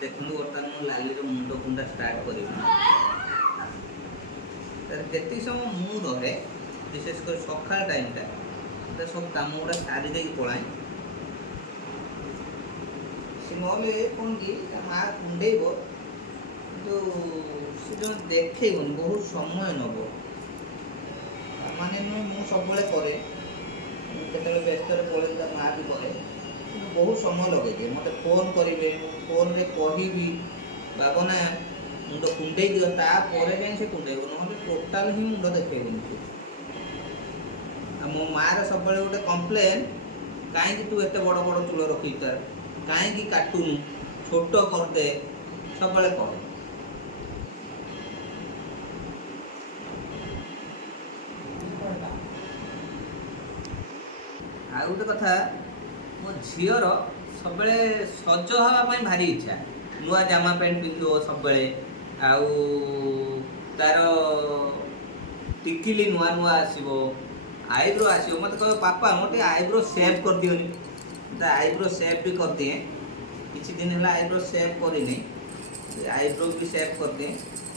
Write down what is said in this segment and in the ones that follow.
ଦେଖନ୍ତୁ ବର୍ତ୍ତମାନ ମୁଁ ଲାଲିର ମୁଣ୍ଡ କୁଣ୍ଡା ଷ୍ଟାର୍ଟ କରିବି। ଯେତିକି ସମୟ ମୁଁ ରହେ ବିଶେଷ କରି ସକାଳ ଟାଇମଟା ସବୁ କାମ ଗୁଡ଼ା ସାରି ଦେଇକି ପଳାଏ। ସେ ନହେଲେ କ'ଣ କି ମା କୁଣ୍ଡେଇବ କିନ୍ତୁ ସେ ଜଣେ ଦେଖେଇବନି, ବହୁତ ସମୟ ନେବ। ମାନେ ନୁହେଁ ମୁଁ ସବୁବେଳେ କରେ, କେତେବେଳେ ବ୍ୟସ୍ତରେ ପଳେଇ ତା ମା ବି କରେ, କିନ୍ତୁ ବହୁତ ସମୟ ଲଗେଇଦିଏ। ମୋତେ ଫୋନ୍ କରିବେ, ଫୋନ୍ରେ କହିବି ବାବନା ମୁଣ୍ଡ କୁଣ୍ଡେଇ ଦିଅ, ତାପରେ ଯାଇ ସେ କୁଣ୍ଡେଇବ, ନହେଲେ ଟୋଟାଲ୍ ହିଁ ମୁଣ୍ଡ ଦେଖେଇବନି ସେ। ଆଉ ମୋ ମାଆର ସବୁବେଳେ ଗୋଟେ କମ୍ପ୍ଲେନ୍, କାହିଁକି ତୁ ଏତେ ବଡ଼ ବଡ଼ ଚୂଳ ରଖିଛୁ, ତାର କାହିଁକି କାଟୁନୁ, ଛୋଟ କରିଦେ, ସବୁବେଳେ କହେ। ଆଉ ଗୋଟେ କଥା, ମୋ ଝିଅର ସବୁବେଳେ ସଜ ହେବା ପାଇଁ ଭାରି ଇଚ୍ଛା। ନୂଆ ଜାମା ପ୍ୟାଣ୍ଟ ପିନ୍ଧିବ ସବୁବେଳେ, ଆଉ ତାର ଟିକିଲି ନୂଆ ନୂଆ ଆସିବ, ଆଇବ୍ରୋ ଆସିବ। ମୋତେ କହିବ ପାପା ମୋର ଟିକେ ଆଇବ୍ରୋ ସେଭ୍ କରିଦିଅନି। ତା ଆଇବ୍ରୋ ସେଭ୍ ବି କରିଦିଏ। କିଛି ଦିନ ହେଲା ଆଇବ୍ରୋ ସେଭ୍ କରିନି, ଆଇବ୍ରୋ ବି ସେଭ୍ କରିଦିଏ।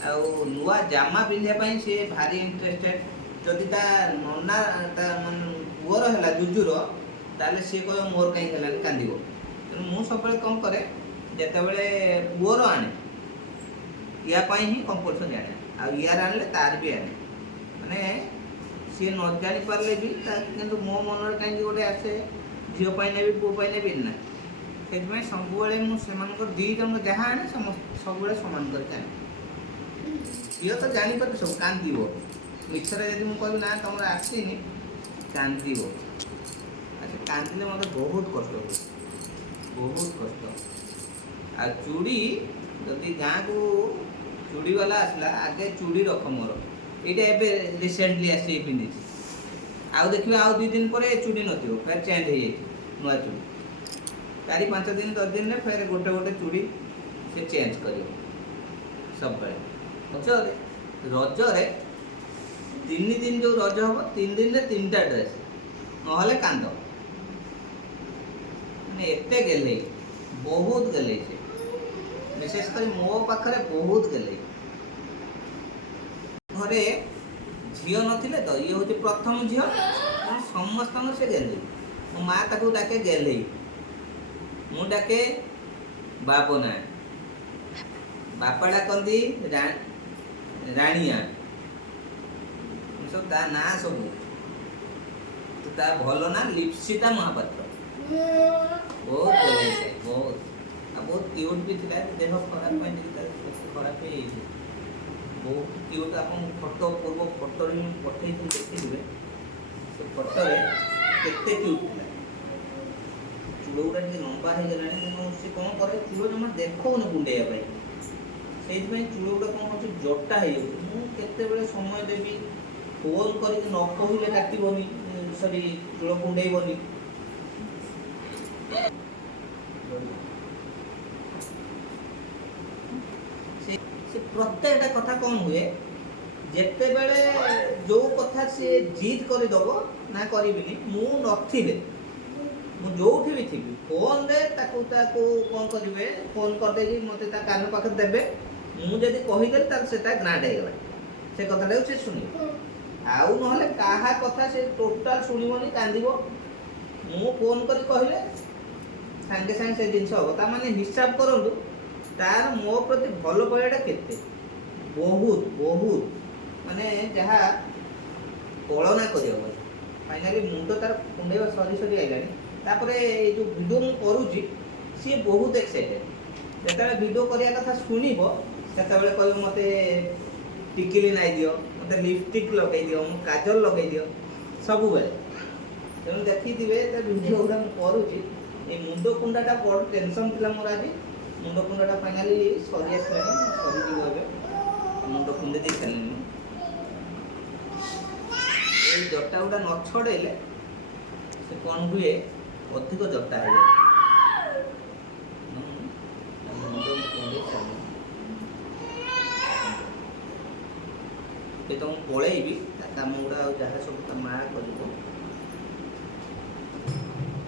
ଆଉ ନୂଆ ଜାମା ପିନ୍ଧିବା ପାଇଁ ସିଏ ଭାରି ଇଣ୍ଟରେଷ୍ଟେଡ୍। ଯଦି ତା ନନା ତା ମାନେ ପୁଅର ହେଲା ଜୁଜୁର, ତାହେଲେ ସିଏ କହିବ ମୋର କାହିଁକି ହେଲାନି, କାନ୍ଦିବ। ତେଣୁ ମୁଁ ସବୁବେଳେ କ'ଣ କରେ, ଯେତେବେଳେ ପୁଅର ଆଣେ ୟା ପାଇଁ ହିଁ କମ୍ପଲସରି ଆଣେ, ଆଉ ୟାର ଆଣିଲେ ତାର ବି ଆଣେ। ମାନେ ସିଏ ନ ଜାଣିପାରିଲେ ବି କିନ୍ତୁ ମୋ ମନରେ କାହିଁକି ଗୋଟେ ଆସେ, ଝିଅ ପାଇଁ ନେବି ପୁଅ ପାଇଁ ନେବି ନା। ସେଥିପାଇଁ ସବୁବେଳେ ମୁଁ ସେମାନଙ୍କର ଦୁଇ ଜଣଙ୍କ ଯାହା ଆଣେ ସବୁବେଳେ ସମାନ କରିକି ଆଣେ। ଝିଅ ତ ଜାଣିପାରୁଛି ସବୁ, କାନ୍ଦିବ। ମିଛରେ ଯଦି ମୁଁ କହିବି ନା ତମର ଆସିନି, କାନ୍ଦିବ। ଆଚ୍ଛା, କାନ୍ଦିଲେ ମୋତେ ବହୁତ କଷ୍ଟ ହୁଏ, ବହୁତ କଷ୍ଟ। ଆଉ ଚୁଡ଼ି, ଯଦି ଗାଁକୁ ଚୁଡ଼ିବାଲା ଆସିଲା, ଆଗେ ଚୁଡ଼ି ରଖ ମୋର, ଏଇଟା ଏବେ ରିସେଣ୍ଟଲି ଆସିକି ପିନ୍ଧିଛି। ଆଉ ଦେଖିବେ ଆଉ 2 ଦିନ ପରେ ଚୁଡ଼ି ନଥିବ, ଫେର୍ ଚେଞ୍ଜ ହେଇଯାଇଥିବ ନୂଆ ଚୁଡ଼ି। 4-5 ଦିନ 10 ଦିନରେ ଫେର୍ ଗୋଟେ ଗୋଟେ ଚୁଡ଼ି ସେ ଚେଞ୍ଜ କରିବ ସବୁବେଳେ। ରଜରେ 3 ଦିନ ଯେଉଁ ରଜ ହେବ, 3 ଦିନରେ 3ଟା ଡ୍ରେସ୍, ନହେଲେ କାନ୍ଦ। ମାନେ ଏତେ ଗେଲେଇ, ବହୁତ ଗେଲେଇ ସେ। ବିଶେଷ କରି ମୋ ପାଖରେ ବହୁତ ଗେଲେଇ। ଘରେ ଝିଅ ନଥିଲେ ତ, ଇଏ ହେଉଛି ପ୍ରଥମ ଝିଅ, ସମସ୍ତଙ୍କର ସେ ଗେଲେଇ। ମୋ ମା ତାକୁ ଡାକେ ଗେଲେଇ, ମୁଁ ଡାକେ ବାବନା, ବାପା ଡାକନ୍ତି ରାଣିଆ। ସବୁ ତା ନାଁ ସବୁ। ତା ଭଲ ନା ଲିପ୍ସିତା ମହାପାତ୍ର। ବହୁତ ଗେଲେଇ ସେ, ବହୁତ। ଆଉ ବହୁତ କ୍ୟୁଟ୍ ବି ଥିଲା। ଦେହ ଖରାପ ପାଇଁ ଟିକେ ତାର ଖରାପ ହେଇଯାଇଛି। ବହୁତ କ୍ୟୁଟ୍। ଆପଣ ଫଟୋ, ପୂର୍ବ ଫଟୋରେ ମୁଁ ପଠେଇଥିଲି, ଦେଖିଥିବେ। ସେ ଫଟୋରେ କେତେ କ୍ୟୁଟ୍ ଥିଲା। ଚୂଳ ଗୁଡ଼ା ଟିକେ ଲମ୍ବା ହେଇଗଲାଣି, ତେଣୁ ସେ କ'ଣ କରେ, ଚୂଳ ଜମା ଦେଖଉନି କୁଣ୍ଡେଇବା ପାଇଁ। ସେଇଥିପାଇଁ ଚୂଳ ଗୁଡ଼ା କ'ଣ ହେଉଛି, ଜଟା ହେଇଯାଉଛି। ମୁଁ କେତେବେଳେ ସମୟ ଦେବି, ଫୋନ୍ କରିକି ନ କହିଲେ କାଟିବନି, ସରି ଚୂଳ କୁଣ୍ଡେଇବନି। ସେ ପ୍ରତ୍ୟେକଟା କଥା କ'ଣ ହୁଏ, ଯେତେବେଳେ ଯେଉଁ କଥା ସିଏ ଜିଦ୍ କରିଦେବ, ନା କରିବିନି, ମୁଁ ନଥିବେ, ମୁଁ ଯେଉଁଠି ବି ଥିବି, ଫୋନ୍ରେ ତାକୁ କ'ଣ କରିବେ, ଫୋନ୍ କରିଦେଇକି ମୋତେ ତା କାନ ପାଖରେ ଦେବେ। ମୁଁ ଯଦି କହିଦେଲି, ତାହେଲେ ସେଟା ଗ୍ରାଣ୍ଡ ହେଇଗଲା, ସେ କଥାଟାକୁ ସେ ଶୁଣିବ। ଆଉ ନହେଲେ କାହା କଥା ସେ ଟୋଟାଲ୍ ଶୁଣିବନି, କାନ୍ଦିବ। ମୁଁ ଫୋନ୍ କରି କହିଲେ ସାଙ୍ଗେ ସାଙ୍ଗେ ସେ ଜିନିଷ ହେବ। ତା'ମାନେ ହିସାବ କରନ୍ତୁ ତାର ମୋ ପ୍ରତି ଭଲ ପାଇବାଟା କେତେ। ବହୁତ ବହୁତ, ମାନେ ଯାହା କଳନା କରିହେବ। ଫାଇନାଲି ମୁଣ୍ଡ ତାର କୁଣ୍ଡେଇବା ସରି ସରି ଆଇଲାଣି। ତାପରେ ଏଇ ଯେଉଁ ଭିଡ଼ିଓ ମୁଁ କରୁଛି, ସିଏ ବହୁତ ଏକ୍ସାଇଟେଡ୍। ଯେତେବେଳେ ଭିଡ଼ିଓ କରିବା କଥା ଶୁଣିବ, ସେତେବେଳେ କହିବ ମୋତେ ଟିକିଲି ନାଇ ଦିଅ, ମୋତେ ଲିପଷ୍ଟିକ୍ ଲଗାଇ ଦିଅ, ମୁଁ କାଜଲ ଲଗାଇ ଦିଅ, ସବୁବେଳେ। ତେଣୁ ଦେଖିଥିବେ ତା ଭିଡ଼ିଓ ଗୁଡ଼ା ମୁଁ କରୁଛି। ଏଇ ମୁଣ୍ଡ କୁଣ୍ଡାଟା ବଡ଼ ଟେନସନ୍ ଥିଲା ମୋର ଆଜି। ମୁଣ୍ଡ କୁଣ୍ଡାଟା ଫାଇନାଲି ସରି ଆସିଲାଣି, ସରିଯିବ ଏବେ। ମୁଣ୍ଡ କୁଣ୍ଡେଇ ଦେଇ ସାରିଲିଣି। ଏଇ ଜଟା ଗୁଡ଼ା ନ ଛଡ଼େଇଲେ ସେ କ'ଣ ହୁଏ, ଅଧିକ ଜଟା ହେଇଯାଏ। ମୁଣ୍ଡ କୁଣ୍ଡେଇ ସାରିଲିଣି। ତ ମୁଁ ପଳେଇବି, ତା କାମ ଗୁଡ଼ା ଆଉ ଯାହା ସବୁ ତା ମା କରିବ।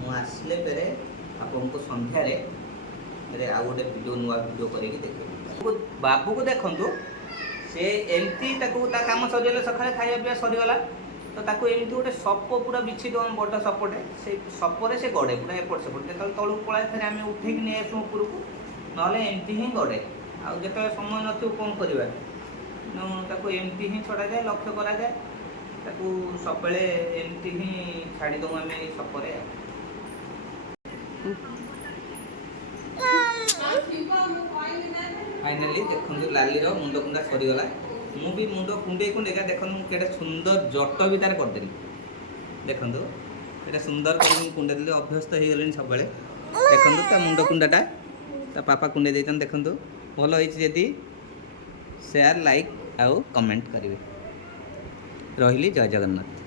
ମୁଁ ଆସିଲେ ଫେରେ ଆପଣଙ୍କୁ ସନ୍ଧ୍ୟାରେ आउ गोटे वीडियो नुआ वीडियो करके देखे बाबू को देखंतु से एमती काम सरीगले सकाଳେ खाଇବା ପିଇବା सरीगला तो ताकू एमती गोटे सप पूरा बिछी दो बड़ सपटे से सपरे से गड़े पूरा एपट सेपट जो तलू पलाए फिर आम उठेक नहीं आसू उपरको ना एमती ही गड़े आउ जो समय न कौन करवा ताकू एमती ही छड़ा जाए लक्ष्य करा जाए ताकू सबले एमती ही छाड़ी दऊ आम सपरे फाइनाली देखो लालीर मुंड कुंडा सरीगला मुझे मुंड कुंडे कुंडे देखो मुझे सुंदर जट भी तार करदेली देखो ये सुंदर कर कुंडे देली अभ्यस्त हो गले सब देखो ता मुंड कुंडाटा ता पापा कुंडे देते देखो भल होती शेयर लाइक आउ कमेंट करेंगे रही जय जगन्नाथ।